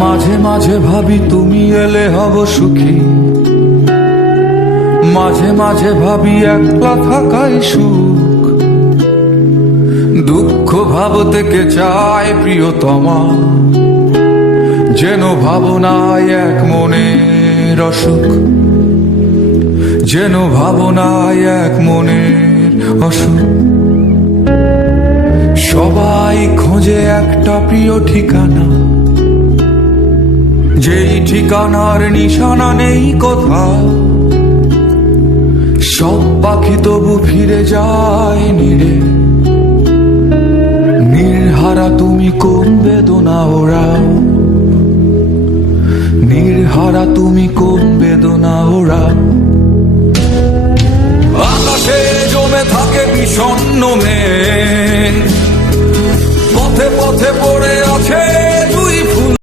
মাঝে মাঝে ভাবি তুমি এলে হব সুখী, মাঝে মাঝে ভাবি একলা থাকাই সুখ। দুঃখ ভাব থেকে চায় প্রিয়তমা, যেন ভাবনায় এক মনের অসুখ, যেন ভাবনায় এক মনের অসুখ। সবাই খোঁজে একটা প্রিয় ঠিকানা, যেই ঠিকানার নিশানা নেই কোথাও। সব পাখি তবু ফিরে যায় নীড়ে, নির্হারা তুমি কোন বেদনা ওড়াও, নির্হারা তুমি কোন বেদনা ওড়াও। আকাশে জমে থাকে বিষণ্ণ মেঘ, পথে পথে পড়ে আছে